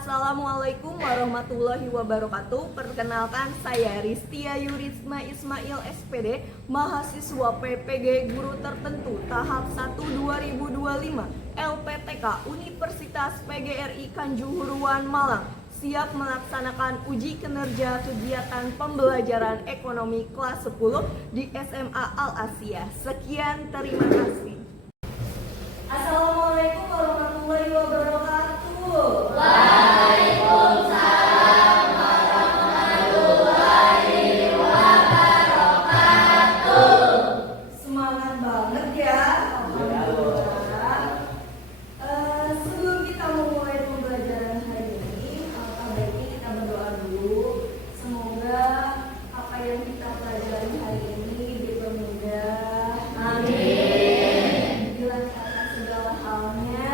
Assalamualaikum warahmatullahi wabarakatuh. Perkenalkan, saya Ristia Yurisma Ismail SPD, mahasiswa PPG Guru Tertentu tahap 1 2025 LPTK Universitas PGRI Kanjuruhan Malang, siap melaksanakan uji kinerja kegiatan pembelajaran ekonomi kelas 10 di SMA Al Asia. Sekian, terima kasih. Assalamualaikum warahmatullahi wabarakatuh. Waalaikumsalam warahmatullahi wabarakatuh. Semangat banget ya. Alhamdulillah. Sebelum kita memulai pembelajaran hari ini, alangkah baiknya kita berdoa dulu. Semoga apa yang kita pelajari hari ini dipermudah. Amin. Dilancarkan segala halnya.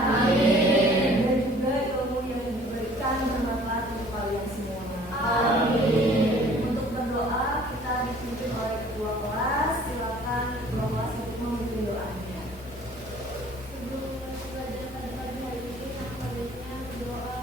Amin. Dan juga ilmu yang diberikan bermanfaat untuk kalian semua. Amin. Untuk berdoa kita dipimpin oleh ketua kelas. Silakan ketua kelas untuk memimpin doanya. Sebelum belajar pada pagi hari ini, alangkah baiknya berdoa.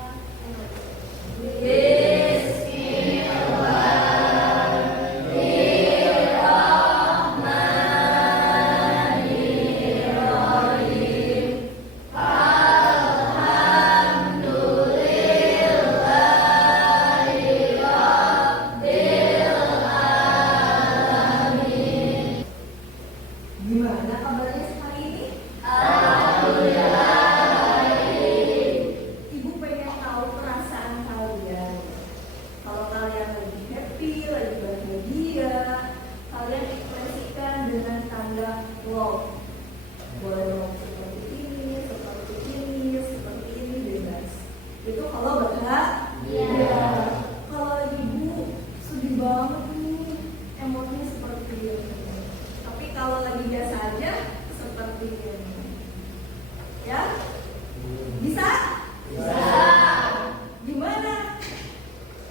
Gimana kabarnya hari ini? Ibu pengen tahu perasaan kalian. Kalau kalian lagi happy, lagi bahagia, kalian ekspresikan dengan tanda love. Boleh love seperti ini, bebas. Itu kalau bahagia. Kalau ibu sedih banget nih, emosinya seperti ini. Tapi kalau lagi biasa aja, seperti ini. Ya? Bisa? Gimana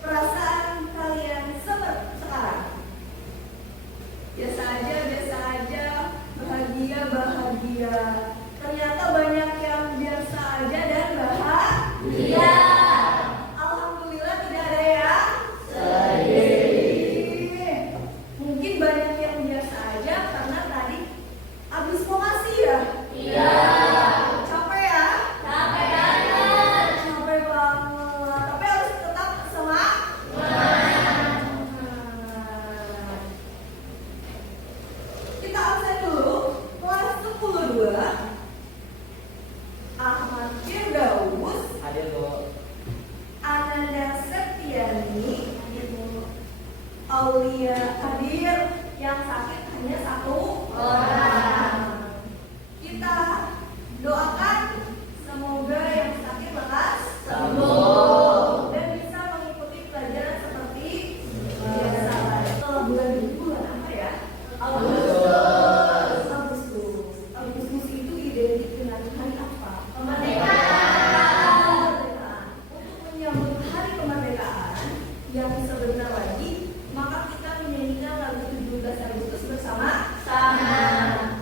perasaan kalian sekarang? Biasa aja, bahagia. Ternyata banyak yang biasa aja dan bahagia. Alhamdulillah tidak ada yang sedih. Mungkin banyak yang biasa aja karena tadi habis vokasi ya. Capek ya? Capek banget. Tapi harus tetap semangat. Kita absen dulu. Kelas 10-2 Ahmad Firdaus, Hadir, Bu. Ananda Septiani, Aulia hadir. Yang sakit hanya satu orang. Kita doakan semoga yang sakit lekas Sembuh. dan bisa mengikuti pelajaran seperti biasa. Kalau bulan ini bulan apa ya? Agustus itu identik dengan hari apa? Kemerdekaan. Untuk menyambut hari kemerdekaan yang sebentar lagi, maka kita menyanyikan lagu 17 Agustus bersama-sama.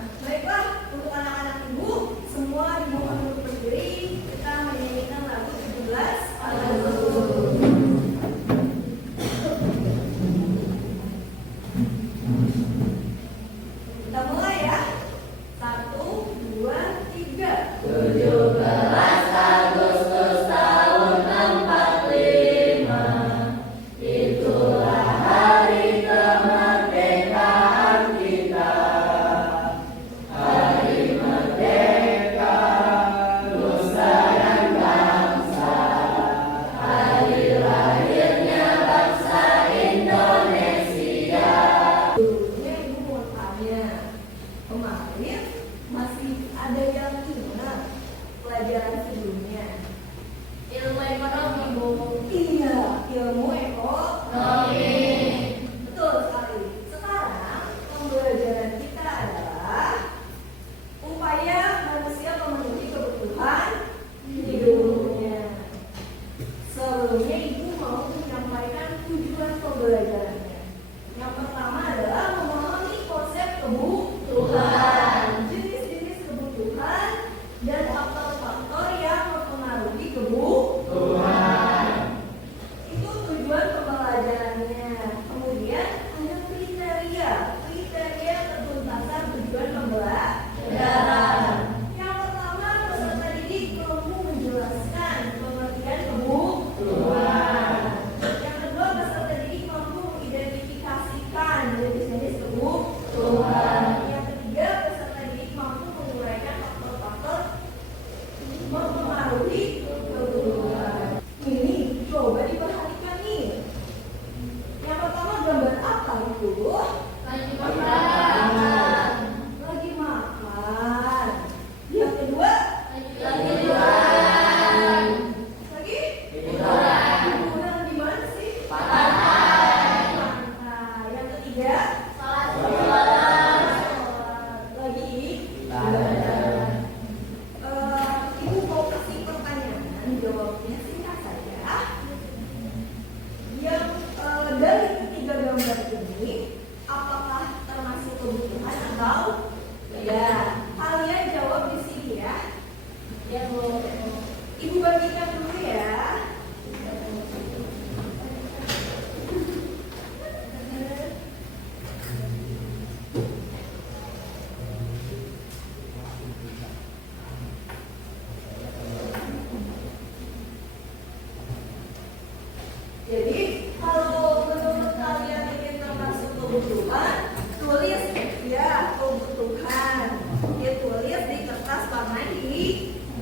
Jadi kalau menurut kalian ini termasuk kebutuhan, tulis ya kebutuhan. Ya tulis di kertas warna hijau.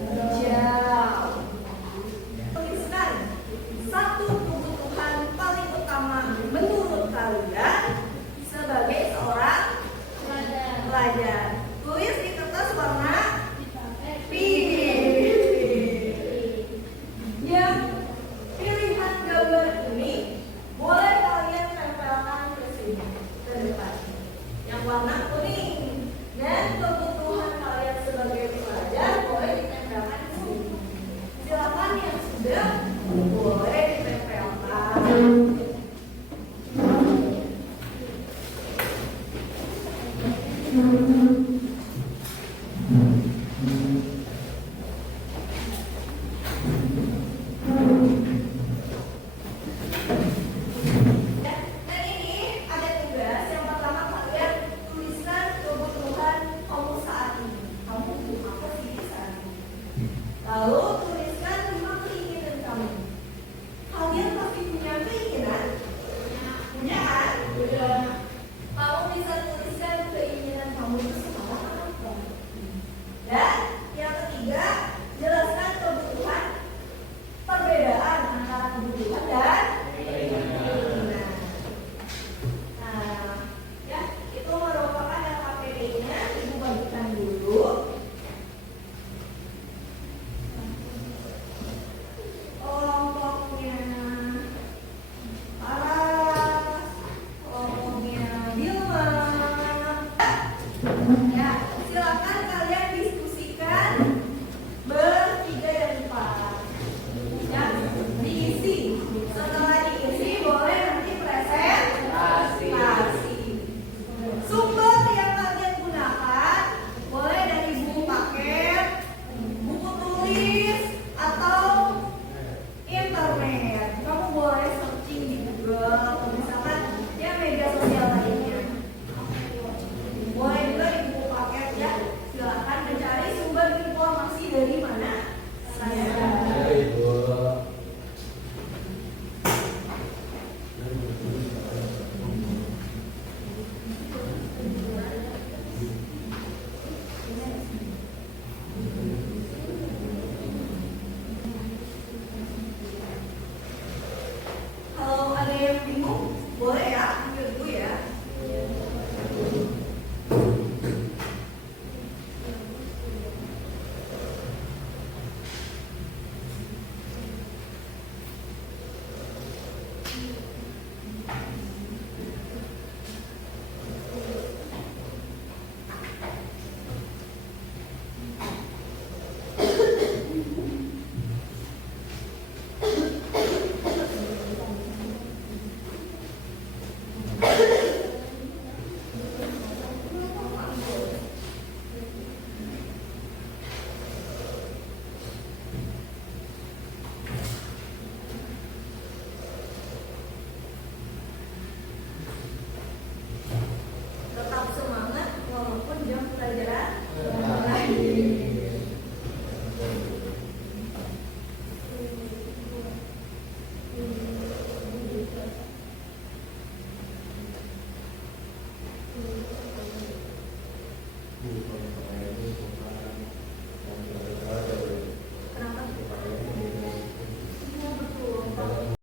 Tuliskan satu kebutuhan paling utama menurut kalian sebagai seorang pelajar. Tulis di kertas warna pink. Yang pilihan gambar ini boleh kalian tempelkan ke sini, ke depan. Yang warna kuning. Dan kebutuhan kalian sebagai pelajar boleh ditempelkan ke sini. Silakan yang sudah boleh ditempelkan. Dan ini ada tugas. Yang pertama kalian tuliskan kebutuhan kamu saat ini. Kamu butuh apa sih saat ini? Lalu tuliskan 5 keinginan kamu. Kalian pasti punya keinginan? Punya kan? Kamu bisa tuliskan keinginan kamu itu sekarang apa? Dan yang ketiga, jelaskan kebutuhan perbedaan antara kebutuhan dan keinginan. Nah, ya itu merupakan LKPD-nya. Ibu bagikan dulu. Kelompoknya Paras, kelompoknya Dilma. Ya, silakan kalian diskusikan bertiga dan empat. Ya, diisi. Setelah diisi boleh nanti presentasi. Sumber yang kalian gunakan boleh dari buku paket, buku tulis, atau internet. Kamu boleh searching di Google atau misalkan ya media sosial lainnya. Boleh juga di buku paket ya. Silakan mencari sumber informasi dari mana saja. Kalau ada yang bingung, boleh ya panggil dulu ya. Tetap semangat walaupun jam pelajaran lain. Kenapa? Iya betul.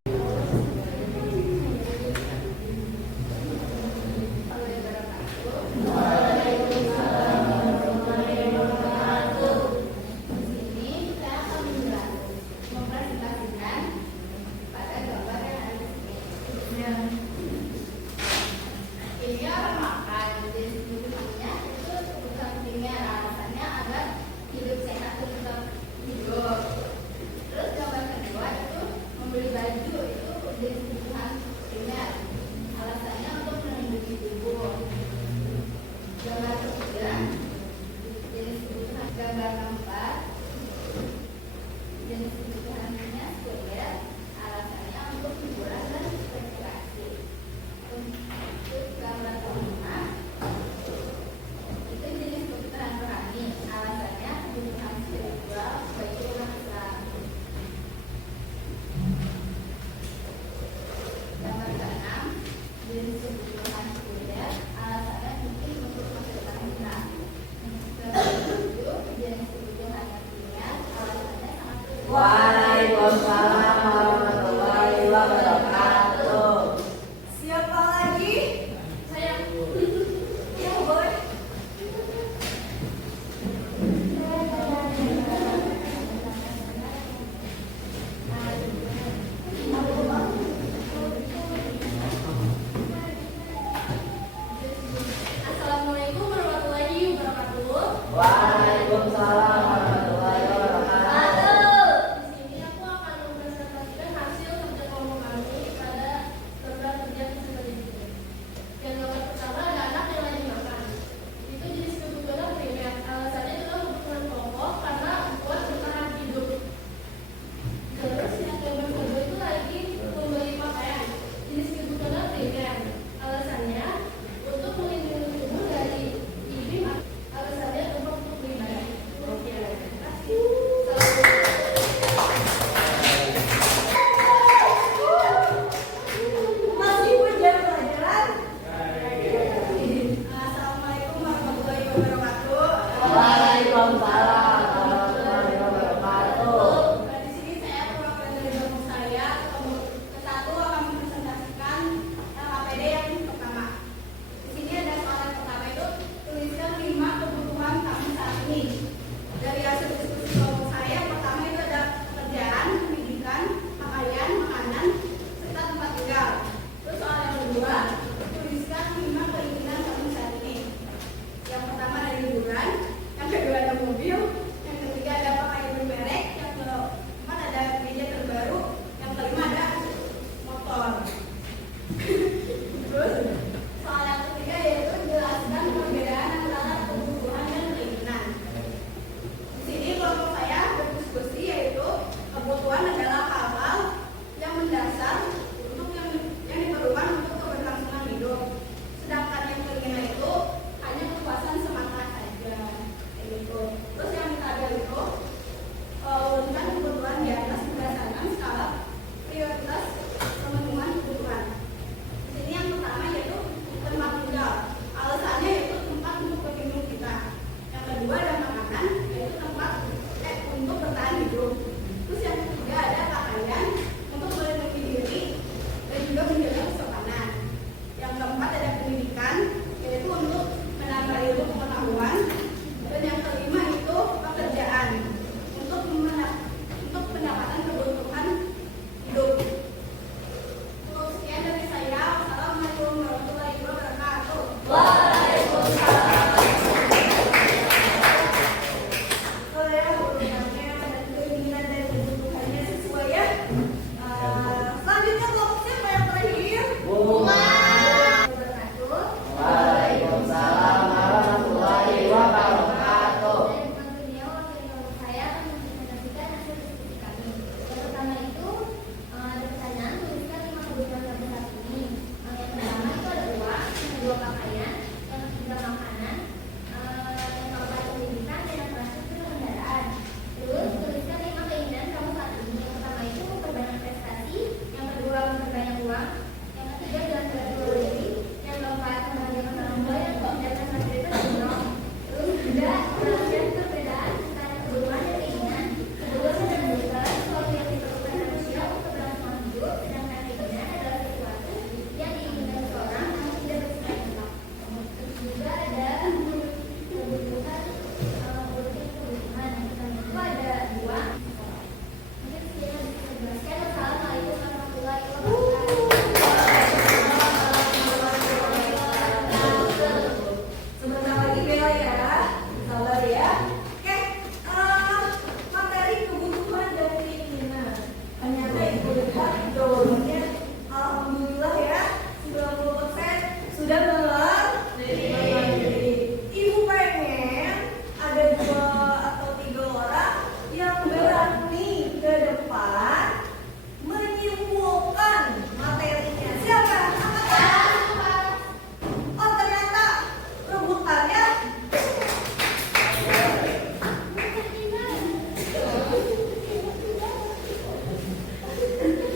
Assalamualaikum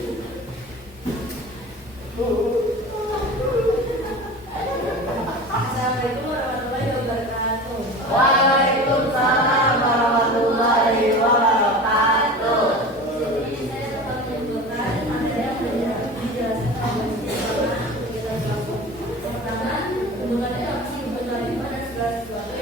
warahmatullahi wabarakatuh. Waalaikumsalam warahmatullahi wabarakatuh. Jadi saya dapat menyimpulkan materi yang dijelaskan oleh selama kegiatan kelompok. Yang pertama, kebutuhannya apa sih kebutuhan lingkungan dan segala sesuatu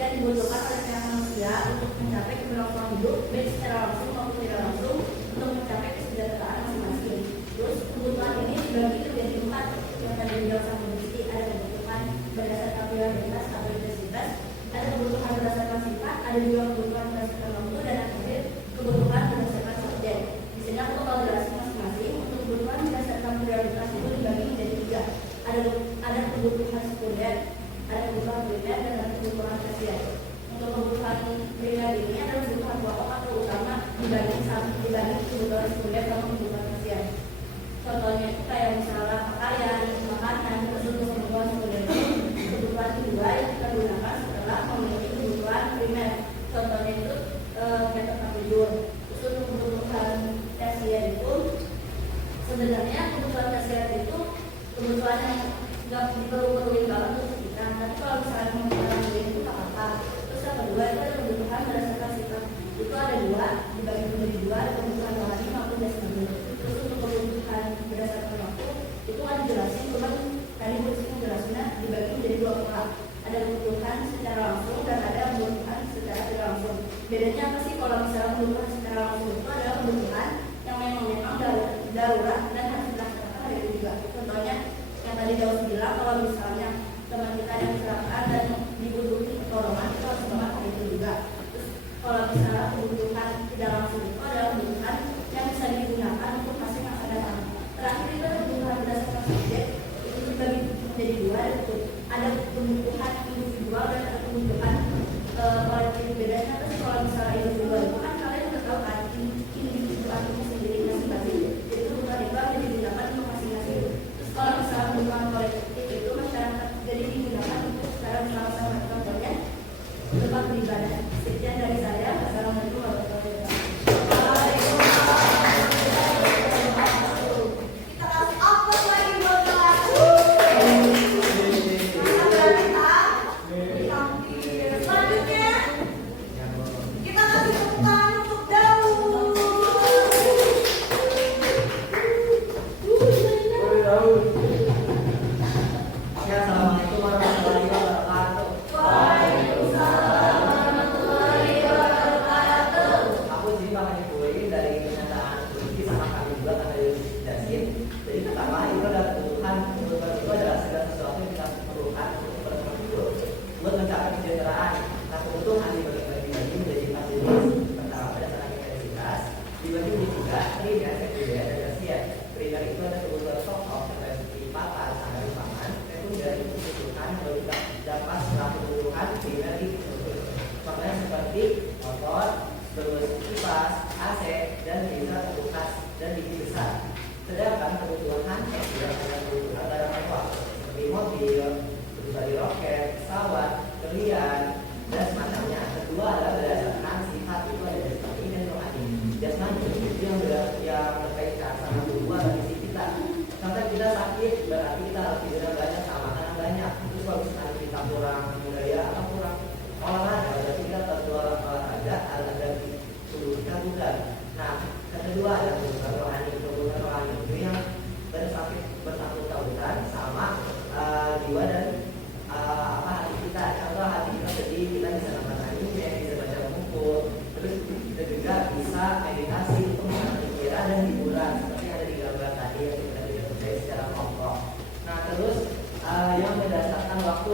yang dibutuhkan oleh setiap manusia untuk mencapai keberlangsungan hidup, baik secara langsung maupun tidak langsung, untuk mencapai kesejahteraan masing-masing. Terus kebutuhan ini dibagi menjadi 4 yang tadi dijawab sama Bu Siti. Ada kebutuhan berdasarkan prioritas atau intensitas, ada kebutuhan berdasarkan sifat, ada juga kebutuhan berdasarkan waktu, dan akhir kebutuhan berdasarkan subjek. Di sini aku bakal jelasin masing-masing. Untuk kebutuhan berdasarkan prioritas itu dibagi menjadi 3. Ada kebutuhan sekunder, ada kebutuhan primer, dan ada kebutuhan tersier. Untuk kebutuhan primer ini adalah kebutuhan pokok atau utama dibanding kebutuhan sekunder sama kebutuhan tersier. Contohnya itu kayak misalnya pakaian, makanan, terus untuk kebutuhan sekunder itu kebutuhan kedua yang kita gunakan setelah memenuhi kebutuhan primer. Contohnya itu kayak tempat tidur. Terus untuk kebutuhan tersier itu sebenarnya kebutuhan tersier itu kebutuhan yang nggak diperluin banget untuk kita. Tapi kalau misalnya mau kita lakuin itu nggak apa-apa. Terus yang kedua itu ada kebutuhan berdasarkan sifat. Itu ada 2, dibagi menjadi 2, ada kebutuhan rohani maupun jasmani. Terus untuk kebutuhan berdasarkan waktu itu kan dijelasin, cuman tadi Bu Siti menjelaskannya dibagi menjadi 2 pola. Ada kebutuhan secara langsung dan ada kebutuhan secara tidak langsung. Bedanya apa sih? Kalau misalnya kebutuhan secara langsung itu adalah kebutuhan yang memang darurat dan harus dilaksanakan hari itu juga. Contohnya yang tadi Daud bilang, kalau misalnya teman kita yang kecelakaan dan dibutuhkan pertolongan, itu harus banget hari itu juga. Terus kalau misalnya kebutuhan tidak langsung itu adalah kebutuhan yang bisa digunakan untuk hasil masa datang. Terakhir itu ada kebutuhan berdasarkan subjek. Itu dibagi menjadi 2, ada kebutuhan individual dan ada kebutuhan kolektif. Bedanya terus kalau misalnya individual itu kan kalian udah tahu kan individual itu sendiri masing-masing. Jadi kebutuhan itu akan digunakan untuk masing-masing. Terus kalau misalnya kebutuhan kolektif itu masyarakat jadi digunakan untuk secara bersama-sama. Contohnya tempat beribadah. Sekian dari saya. Assalamualaikum warahmatullahi wabarakatuh. Kita kasih aplaus lagi buat kelas. Selanjutnya kita kasih tepuk tangan untuk Daud. Ya, assalamualaikum warahmatullahi wabarakatuh. Waalaikumsalam warahmatullahi wabarakatuh. Aku sih bakal dimulai dari pernyataan Rizky sama kami juga kata Yasin. Jadi pertama itu adalah kebutuhan itu adalah segala sesuatu yang kita perlukan untuk bertahan hidup buat mencapai kesejahteraan. Nah, kebutuhan dibagi menjadi 4 jenis. Pertama berdasarkan intensitas, dibagi menjadi 3, primer, sekunder, dan tersier. Primer itu ada kebutuhan pokok seperti papan, sandang, pangan. Sekunder itu kebutuhan yang kita dapat setelah kebutuhan primer itu. Contohnya seperti motor, terus kipas, AC, dan bisa kulkas dan TV besar. Sedangkan kebutuhan sekunder adalah kebutuhan barang mewah seperti mobil, kebutuhan roket, pesawat, berlian, dan semacamnya. Kedua adalah berdasarkan sifat, itu ada jasmani dan rohani. Jasmani itu yang berkaitan sama tubuh atau fisik kita. Contoh kita sakit, berarti kita harus tidur banyak sama makanan banyak. Terus kalau misalnya kita kurang budaya atau kurang olahraga, berarti kita olahraga agar tubuh kita bugar. Nah, yang kedua ada kebutuhan rohani. Kebutuhan rohani itu yang bersangkut pautan sama jiwa dan hati kita. Contoh hati kita sedih, kita bisa nonton anime, bisa baca buku. Terus kita juga bisa meditasi untuk mengalami pikiran dan hiburan seperti yang ada di gambar tadi yang kita tidak percaya secara kelompok. Nah, terus yang berdasarkan waktu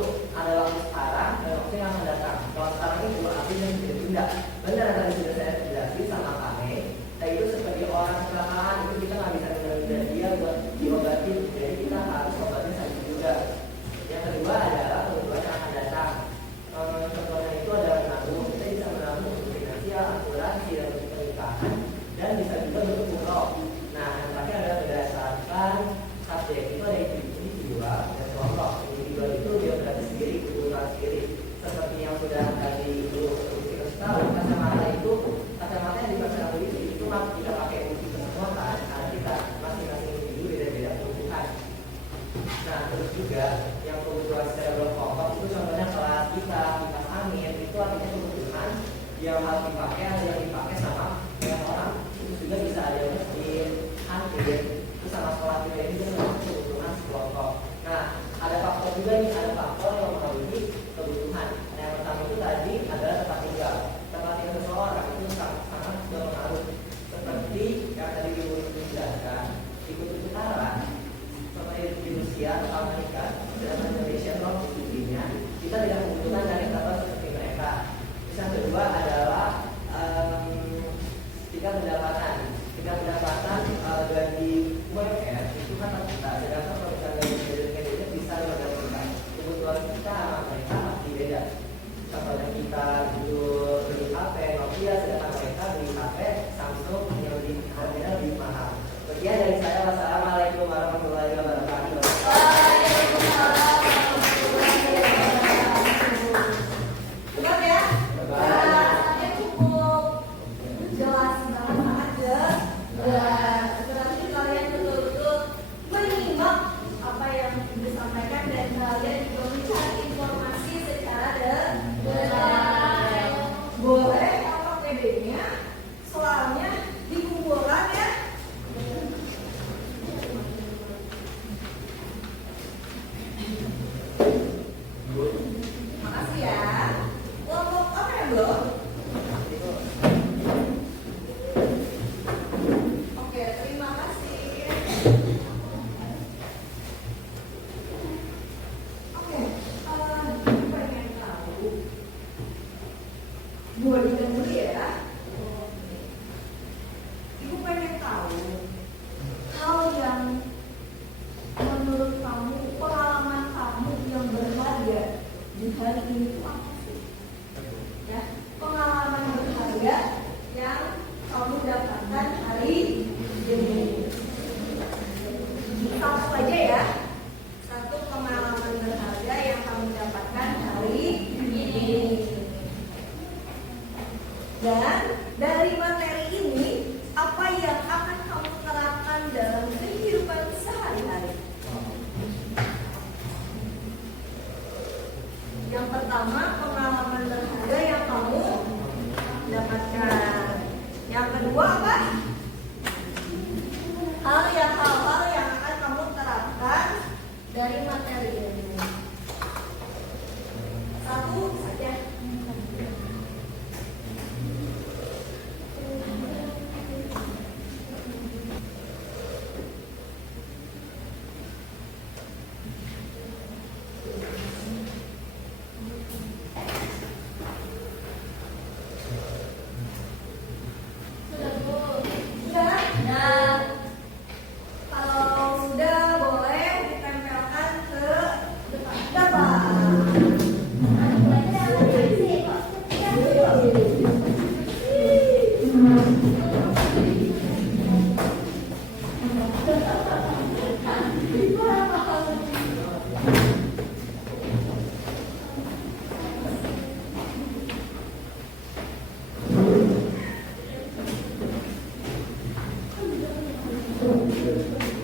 hal-hal yang akan kamu terapkan dari materi ini. Satu saja. Kalau sudah boleh ditempelkan ke depan.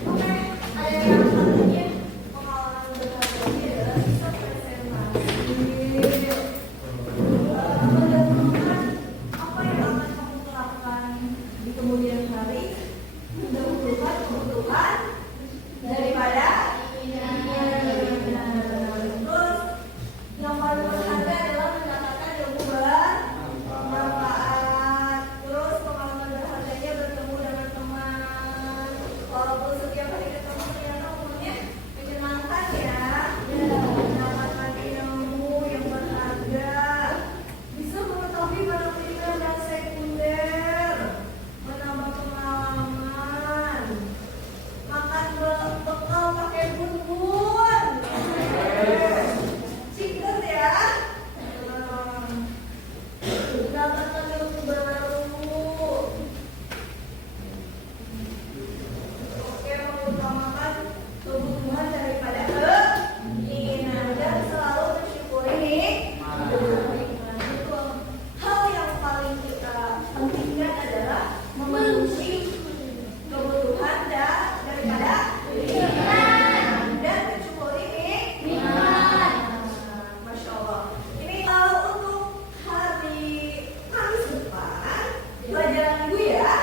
Oke, ada yang katanya pengalaman berharga ini adalah sistem presentasi. Menggabungkan apa yang akan kamu terapkan di kemudian hari, mendahulukan kebutuhan daripada terus yang paling berharga adalah mendapatkan ilmu bermanfaat. Terus pengalaman berharganya bertemu dengan teman. Walaupun setiap hari ketemu ternyata momennya menyenangkan ya. Mendapatkan ilmu yang berharga, bisa mengetahui mana primer dan sekunder, menambah pengalaman, makan bekal pakai bun-bun. Ciket ya. Mendapatkan ilmu baru. Oke, mengutamakan kebutuhan daripada keinginan dan selalu mensyukuri nikmat. Hal yang paling kita pentingkan adalah memenuhi kebutuhan daripada keinginan dan mensyukuri nikmat. Masya Allah. Ini untuk hari Kamis depan pelajaran ibu ya.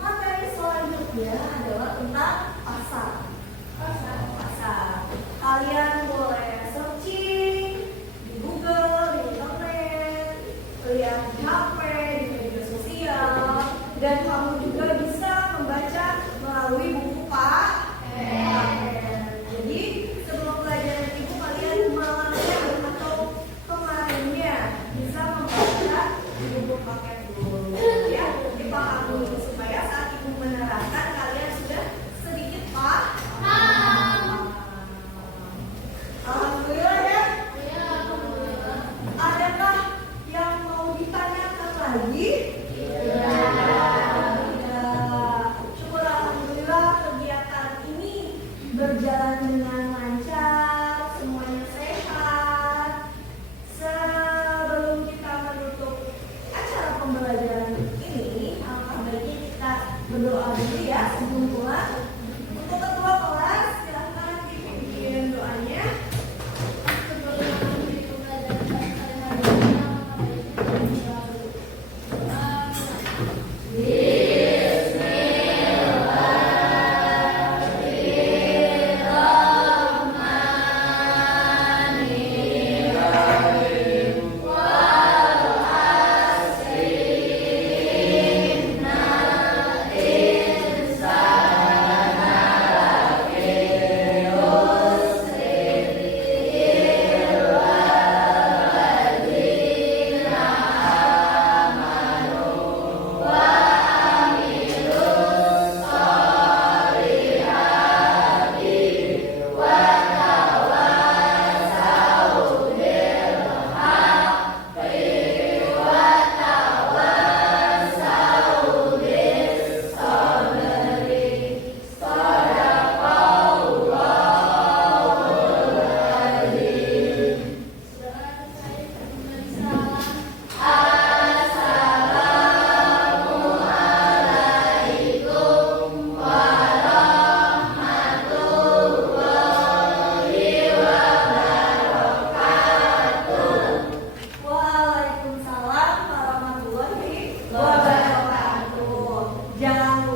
Materi selanjutnya adalah tentang pasar. Kalian boleh searching di Google, di internet, lihat di HP, di media sosial, dan kamu juga bisa membaca melalui buku paket. Jadi sebelum pelajaran ibu kalian malamnya atau kemarinnya bisa membaca di buku paket dulu ya, dipahami dulu supaya saat ibu menerangkan kalian sudah sedikit paham. Alhamdulillah ya. Adakah yang mau ditanyakan lagi? Syukur alhamdulillah kegiatan ini berjalan dengan lancar, semuanya sehat. Sebelum kita menutup acara pembelajaran ini, alangkah baiknya kita berdoa dulu ya sebelum pulang. Untuk ketua kelas, silahkan dipimpin doanya. Waalaikumsalam warahmatullahi wabarakatuh. Jangan